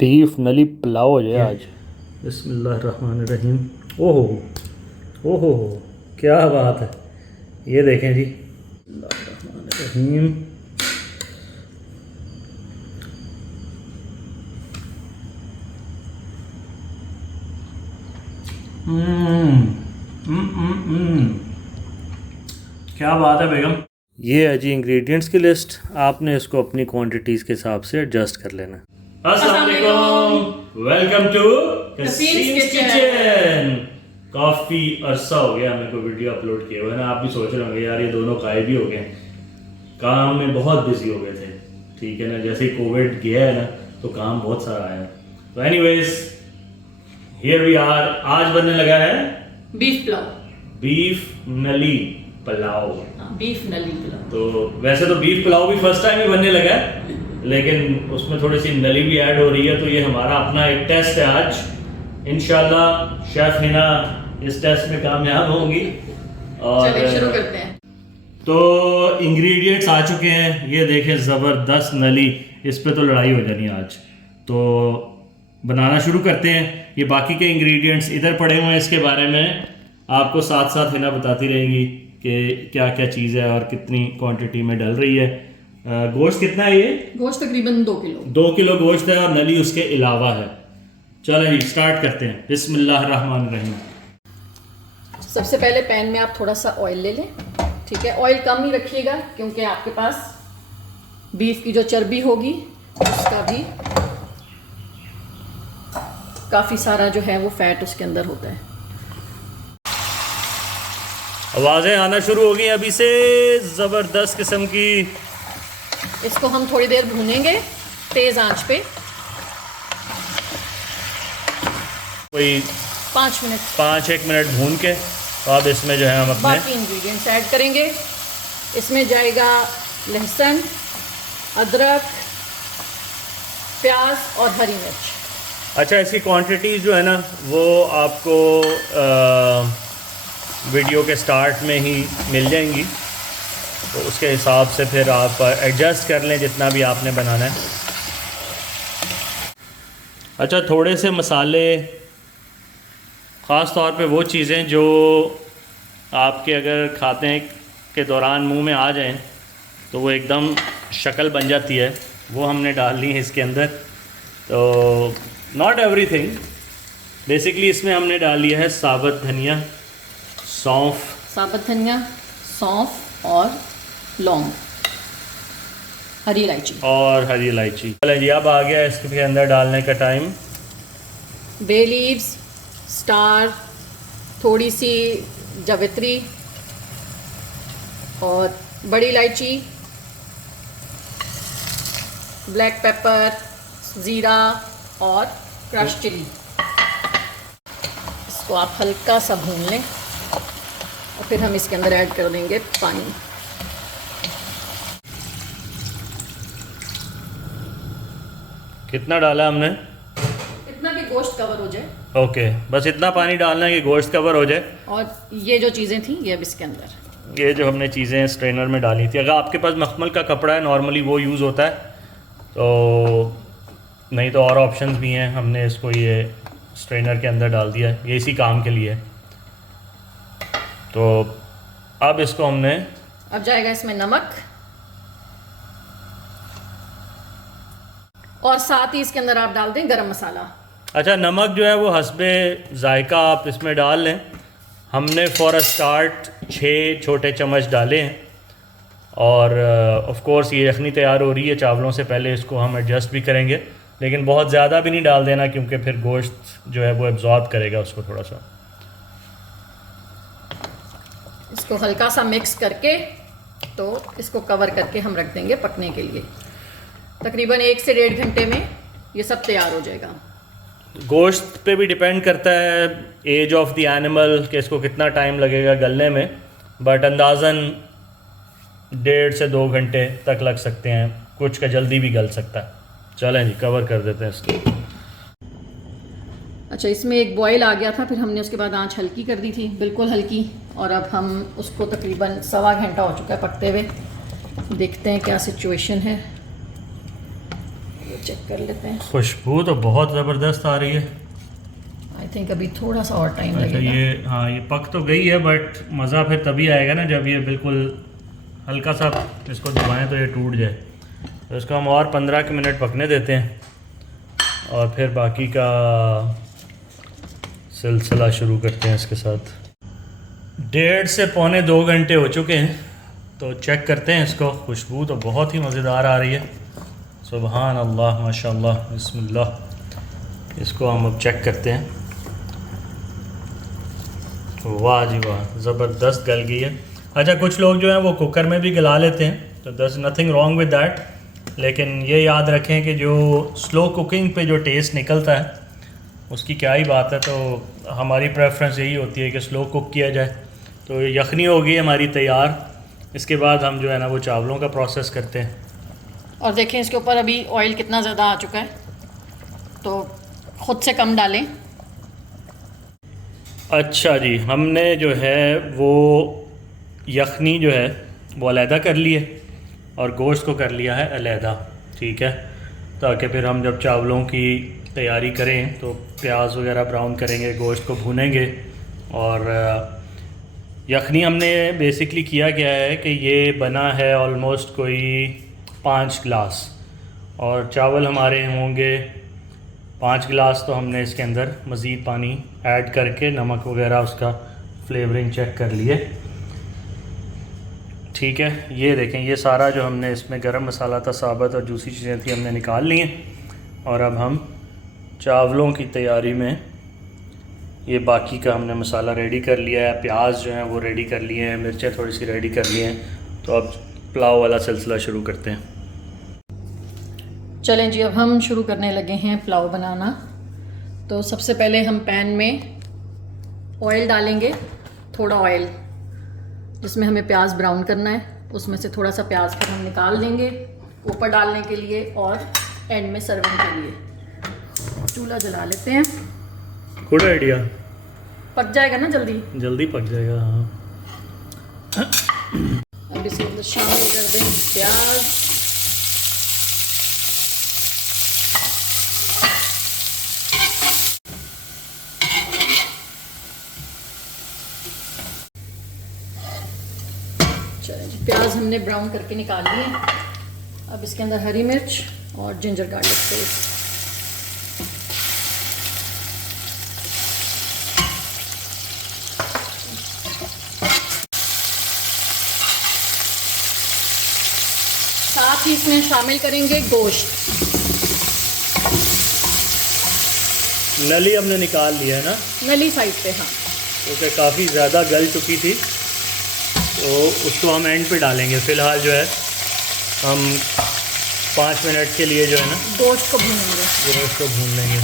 Beef नली पुलाव हो जाए आज। बिस्मिल्लाहिर्रहमानिर्रहीम। ओहो ओहो, क्या बात है। ये देखें जी, बिस्मिल्लाहिर्रहमानिर्रहीम। क्या बात है बेगम। ये है जी इंग्रेडिएंट्स की लिस्ट। आपने इसको अपनी क्वांटिटीज़ के हिसाब से एडजस्ट कर लेना। अस्सलाम वालेकुम, वेलकम टू कसीम्स किचन। काफ़ी अरसा हो गया मेरे को वीडियो अपलोड किए हुए ना। आप भी सोच रहे होंगे यार ये दोनों गायब भी हो गए, काम में बहुत बिजी हो गए थे। ठीक है ना, जैसे ही कोविड गया है ना तो काम बहुत सारा आया। तो एनीवेज हियर वी आर। आज बनने लगा है बीफ पुलाव, बीफ नली पुलाव। बीफ नली पुलाव। तो वैसे तो बीफ पुलाव भी फर्स्ट टाइम ही बनने लगा है, लेकिन उसमें थोड़ी सी नली भी ऐड हो रही है। तो ये हमारा अपना एक टेस्ट है आज। इंशाल्लाह शेफ हिना इस टेस्ट में कामयाब होंगी। और चलिए शुरू करते हैं। तो इंग्रेडिएंट्स आ चुके हैं, ये देखें ज़बरदस्त नली। इस पे तो लड़ाई हो जानी आज। तो बनाना शुरू करते हैं। ये बाकी के इंग्रेडिएंट्स इधर पड़े हुए हैं, इसके बारे में आपको साथ साथ हिना बताती रहेंगी कि क्या क्या चीज़ है और कितनी क्वांटिटी में डल रही है। गोश्त कितना है? ये गोश्त तकरीबन 2 किलो। 2 किलो गोश्त है और नली उसके अलावा है। चलो जी स्टार्ट करते हैं। बिस्मिल्लाहिर्रहमानिर्रहीम। सबसे पहले पैन में आप थोड़ा सा ऑयल ले लें। ठीक है, ऑयल कम ही रखिएगा क्योंकि आपके पास बीफ की जो चर्बी होगी उसका भी काफ़ी सारा जो है वो फैट उसके अंदर होता है। आवाज़ें आना शुरू हो गई अभी से, ज़बरदस्त किस्म की। इसको हम थोड़ी देर भूनेंगे तेज़ आंच पे, कोई 5 मिनट भून के तो अब इसमें जो है हम अपने बाकी इंग्रेडिएंट्स ऐड करेंगे। इसमें जाएगा लहसुन, अदरक, प्याज और हरी मिर्च। अच्छा, इसकी क्वांटिटी जो है ना वो आपको वीडियो के स्टार्ट में ही मिल जाएंगी, तो उसके हिसाब से फिर आप एडजस्ट कर लें जितना भी आपने बनाना है। अच्छा, थोड़े से मसाले, ख़ास तौर पे वो चीज़ें जो आपके अगर खाते के दौरान मुंह में आ जाएं तो वो एकदम शक्ल बन जाती है, वो हमने डालनी है इसके अंदर। तो नॉट एवरीथिंग, बेसिकली इसमें हमने डाल लिया है साबुत धनिया, साबुत धनिया, सौंफ और लौंग, हरी इलायची। चलिए जी, अब आ गया इसके अंदर डालने का टाइम। बे लीव्स, स्टार, थोड़ी सी जावित्री और बड़ी इलायची, ब्लैक पेपर, ज़ीरा और क्रश चिली। इसको आप हल्का सा भून लें और फिर हम इसके अंदर ऐड कर देंगे पानी। कितना डाला हमने? इतना कि गोश्त कवर हो जाए। ओके, बस इतना पानी डालना है कि गोश्त कवर हो जाए। और ये जो चीज़ें थी ये अब इसके अंदर, ये जो हमने चीज़ें स्ट्रेनर में डाली थी, अगर आपके पास मखमल का कपड़ा है नॉर्मली वो यूज़ होता है, तो नहीं तो और ऑप्शंस भी हैं। हमने इसको ये स्ट्रेनर के अंदर डाल दिया है, ये इसी काम के लिए। तो अब इसको हमने, अब जाएगा इसमें नमक और साथ ही इसके अंदर आप डाल दें गरम मसाला। अच्छा, नमक जो है वो हस्बे जायका आप इसमें डाल लें। हमने फॉर अ स्टार्ट 6 छोटे चम्मच डाले हैं। और ऑफ कोर्स ये यखनी तैयार हो रही है चावलों से पहले, इसको हम एडजस्ट भी करेंगे, लेकिन बहुत ज़्यादा भी नहीं डाल देना क्योंकि फिर गोश्त जो है वो एब्जॉर्ब करेगा उसको थोड़ा सा। इसको हल्का सा मिक्स करके तो इसको कवर करके हम रख देंगे पकने के लिए। तकरीबन 1 से 1.5 घंटे में ये सब तैयार हो जाएगा। गोश्त पे भी डिपेंड करता है एज ऑफ द एनिमल कि इसको कितना टाइम लगेगा गलने में, बट अंदाज़न 1.5 से 2 घंटे तक लग सकते हैं। कुछ का जल्दी भी गल सकता है। चलें जी, कवर कर देते हैं इसको। अच्छा, इसमें एक बॉयल आ गया था, फिर हमने उसके बाद आंच हल्की कर दी थी, बिल्कुल हल्की, और अब हम उसको तकरीबन 1.25 घंटा हो चुका है पकते हुए। देखते हैं क्या सिचुएशन है। चेक कर लेते हैं। खुशबू तो बहुत ज़बरदस्त आ रही है। आई थिंक अभी थोड़ा सा और टाइम अच्छा लगेगा। ये हाँ, ये पक तो गई है, बट मज़ा फिर तभी आएगा ना जब ये बिल्कुल हल्का सा इसको दबाएं तो ये टूट जाए। तो इसको हम और 15 मिनट पकने देते हैं और फिर बाकी का सिलसिला शुरू करते हैं इसके साथ। 1.5 से पौने 2 घंटे हो चुके हैं, तो चेक करते हैं इसको। खुशबू तो बहुत ही मज़ेदार आ रही है। सुबहान अल्लाह, माशाअल्लाह, बिस्मिल्लाह। इसको हम अब चेक करते हैं। वाह जी वाह, ज़बरदस्त गल गई है। अच्छा, कुछ लोग जो हैं वो कुकर में भी गला लेते हैं, तो दस नथिंग रॉन्ग विद दैट, लेकिन ये याद रखें कि जो स्लो कुकिंग पे जो टेस्ट निकलता है उसकी क्या ही बात है। तो हमारी प्रेफरेंस यही होती है कि स्लो कुक किया जाए। तो यखनी हो गई हमारी तैयार। इसके बाद हम जो है ना वो चावलों का प्रोसेस करते हैं। और देखें इसके ऊपर अभी ऑयल कितना ज़्यादा आ चुका है, तो ख़ुद से कम डालें। अच्छा जी, हमने जो है वो यखनी जो है वो अलहदा कर ली है और गोश्त को कर लिया है अलहदा, ठीक है। ताकि फिर हम जब चावलों की तैयारी करें तो प्याज वगैरह ब्राउन करेंगे, गोश्त को भूनेंगे। और यखनी हमने बेसिकली किया क्या है कि ये बना है ऑलमोस्ट कोई 5 गिलास, और चावल हमारे होंगे 5 गिलास। तो हमने इसके अंदर मज़ीद पानी ऐड करके नमक वगैरह उसका फ्लेवरिंग चेक कर लिए, ठीक है। ये देखें, ये सारा जो हमने इसमें गरम मसाला था साबुत और जूसी चीज़ें थी हमने निकाल ली हैं। और अब हम चावलों की तैयारी में ये बाकी का हमने मसाला रेडी कर लिया है। प्याज जो हैं वो रेडी कर लिए हैं, मिर्चें थोड़ी सी रेडी कर लिए हैं। तो अब पुलाव वाला सिलसिला शुरू करते हैं। चलें जी, अब हम शुरू करने लगे हैं पुलाव बनाना। तो सबसे पहले हम पैन में ऑयल डालेंगे, थोड़ा ऑयल, जिसमें हमें प्याज ब्राउन करना है। उसमें से थोड़ा सा प्याज फिर हम निकाल देंगे ऊपर डालने के लिए और एंड में सर्विंग के लिए। चूल्हा जला लेते हैं। गुड आइडिया, पक जाएगा ना जल्दी। जल्दी पक जाएगा। हाँ, अब इसके अंदर शामिल कर दें प्याज, प्याज हमने ब्राउन करके निकाल लिए। अब इसके अंदर हरी मिर्च और जिंजर गार्लिक पेस्ट, साथ ही इसमें शामिल करेंगे गोश्त। नली हमने निकाल लिया है ना, नली साइड पे, हाँ, क्योंकि काफ़ी ज़्यादा गल चुकी थी, तो उसको हम एंड पे डालेंगे। फ़िलहाल जो है हम 5 मिनट के लिए जो है ना गोश्त को भूनेंगे। गोश्त को भून लेंगे।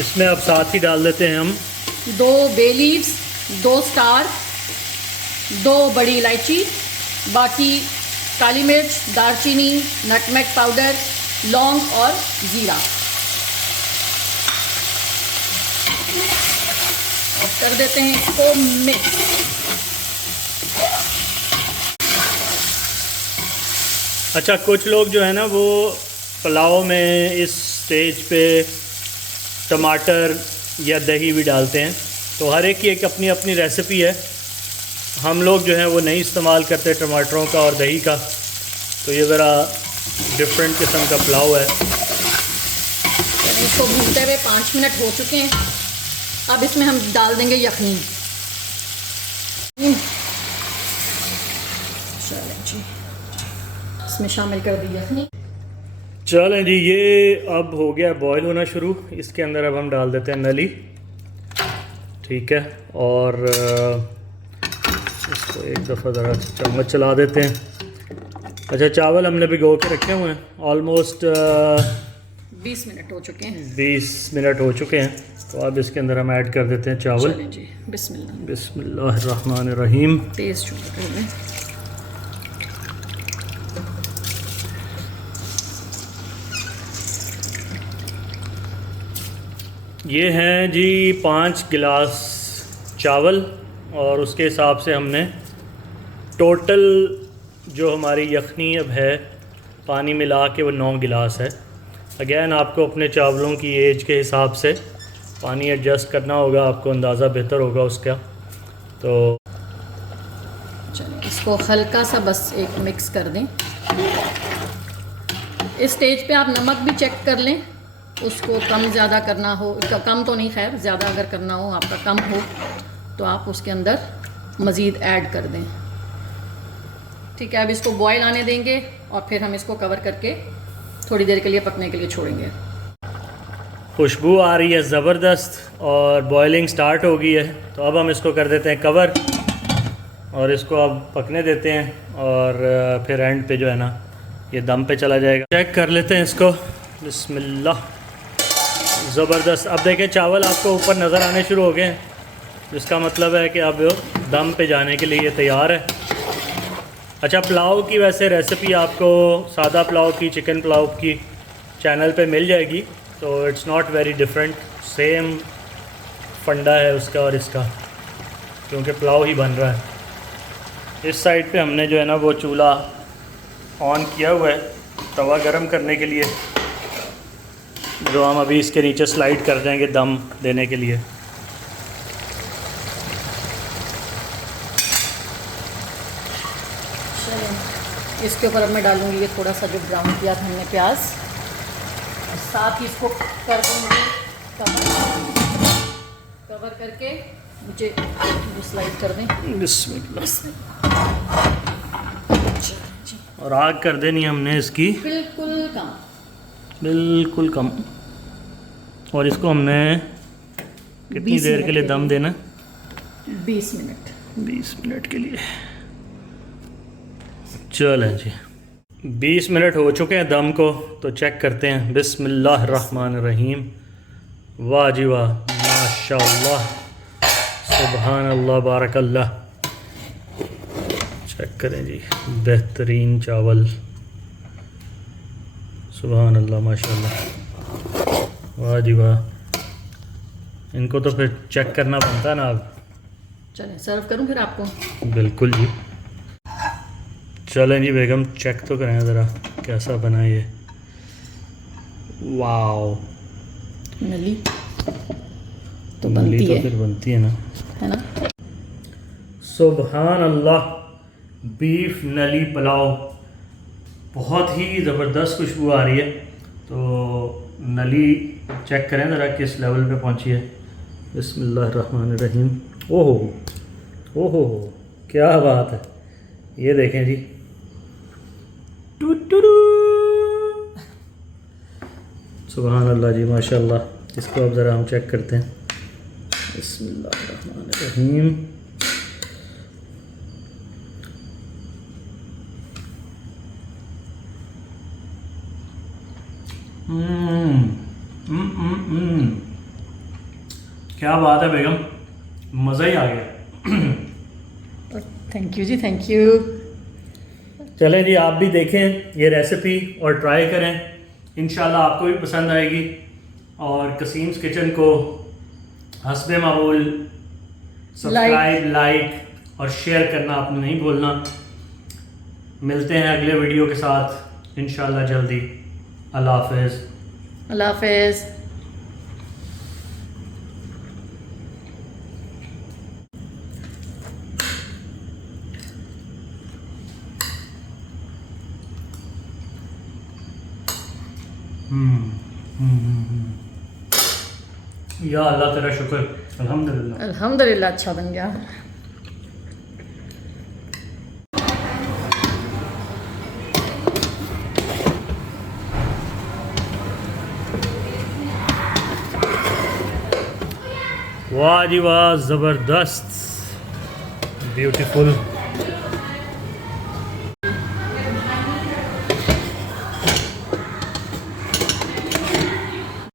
इसमें अब साथ ही डाल देते हैं हम 2 बे लीव्स, 2 स्टार, 2 बड़ी इलायची, बाकी काली मिर्च, दालचीनी, नटमेग पाउडर, लौंग और जीरा। और कर देते हैं इसको मिक्स। अच्छा, कुछ लोग जो है ना वो पुलाव में इस स्टेज पे टमाटर या दही भी डालते हैं। तो हर एक की एक अपनी अपनी रेसिपी है। हम लोग जो है वो नहीं इस्तेमाल करते टमाटरों का और दही का, तो ये ज़रा डिफरेंट किस्म का पुलाव है। इसको भूनते हुए 5 मिनट हो चुके हैं। अब इसमें हम डाल देंगे यखनी। चलें जी, इसमें शामिल कर दी यखनी। चलें जी, ये अब हो गया बॉईल होना शुरू। इसके अंदर अब हम डाल देते हैं नली, ठीक है। और इसको एक दफ़ा ज़रा चम्मच चला देते हैं। अच्छा, चावल हमने भिगो के रखे हुए हैं, ऑलमोस्ट 20 मिनट हो चुके हैं। 20 मिनट हो चुके हैं। तो अब इसके अंदर हम ऐड कर देते हैं चावल। चलें जी, बिस्मिल्लाह। बिस्मिल्लाहिर्रहमानिर्रहीम। तेज़ चूल्हा कर दें। ये हैं जी 5 गिलास चावल, और उसके हिसाब से हमने टोटल जो हमारी यखनी अब है पानी मिला के वो 9 गिलास है। अगेन आपको अपने चावलों की एज के हिसाब से पानी एडजस्ट करना होगा, आपको अंदाज़ा बेहतर होगा उसका। तो चलिए इसको हल्का सा बस एक मिक्स कर दें। इस स्टेज पे आप नमक भी चेक कर लें, उसको कम ज़्यादा करना हो, कम तो नहीं खैर, ज़्यादा अगर करना हो आपका कम हो तो आप उसके अंदर मज़ीद ऐड कर दें। ठीक है, अब इसको बॉयल आने देंगे और फिर हम इसको कवर करके थोड़ी देर के लिए पकने के लिए छोड़ेंगे। खुशबू आ रही है ज़बरदस्त और बॉइलिंग स्टार्ट हो गई है। तो अब हम इसको कर देते हैं कवर और इसको अब पकने देते हैं और फिर एंड पे जो है ना ये दम पे चला जाएगा। चेक कर लेते हैं इसको। बिस्मिल्लाह, ज़बरदस्त। अब देखें चावल आपको ऊपर नज़र आने शुरू हो गए हैं, जिसका मतलब है कि अब दम पे जाने के लिए ये तैयार है। अच्छा, पुलाव की वैसे रेसिपी आपको सादा पुलाव की, चिकन पुलाव की चैनल पे मिल जाएगी, तो it's not very different, same फंडा है उसका और इसका, क्योंकि पुलाव ही बन रहा है। इस साइड पे हमने जो है ना वो चूल्हा ऑन किया हुआ है तवा गरम करने के लिए, जो हम अभी इसके नीचे स्लाइड कर देंगे दम देने के लिए। इसके ऊपर अब मैं डालूँगी ये थोड़ा सा जो ब्राउन किया था हमने प्याज, साथ ही इसको कर दूँगी कवर करके मुझे स्लाइड कर दें। बिस्मिल्लाह। और आग कर देनी हमने इसकी बिल्कुल कम, बिल्कुल कम। और इसको हमने कितनी 20 देर के लिए मिनट दम देना? 20 मिनट। 20 मिनट के लिए। चलें जी, 20 मिनट हो चुके हैं दम को, तो चेक करते हैं। बिस्मिल्लाहिर्रहमानिर्रहीम। वाह जी वाह, माशाअल्लाह, सुभान अल्लाह, बारकल्लाह। चेक करें जी, बेहतरीन चावल, सुभान अल्लाह, माशाअल्लाह, वाह जी वाह। इनको तो फिर चेक करना बनता है ना। अब चलें सर्व करूं फिर आपको? बिल्कुल जी। चलें जी बेगम, चेक तो करें ज़रा कैसा बना ये। वाओ, नली तो नली बनती तो है, फिर बनती है ना। सुभान अल्लाह, बीफ नली पुलाव, बहुत ही ज़बरदस्त खुशबू आ रही है। तो नली चेक करें ज़रा किस लेवल पे पहुंची है। बिस्मिल्लाहिर्रहमानिर्रहीम। ओहो ओहो, क्या बात है, ये देखें जी। सुभान अल्लाह जी, माशाअल्लाह। इसको अब ज़रा हम चेक करते हैं। बिस्मिल्लाहिर्रहमानिर्रहीम। क्या बात है बेगम, मज़ा ही आ गया। थैंक यू जी, थैंक यू। चलें जी, आप भी देखें ये रेसिपी और ट्राई करें, इंशाल्लाह आपको भी पसंद आएगी। और कसीम्स किचन को हस्बे मामूल सब्सक्राइब, लाइक और शेयर करना आपने नहीं भूलना। मिलते हैं अगले वीडियो के साथ इंशाल्लाह जल्दी। अल्लाह हाफ़िज़। अल्लाह हाफ़िज़। या अल्लाह तेरा शुक्र, अल्हम्दुलिल्लाह। अल्हम्दुलिल्लाह, अच्छा बन गया। वाह जी वाह, ज़बरदस्त, ब्यूटीफुल।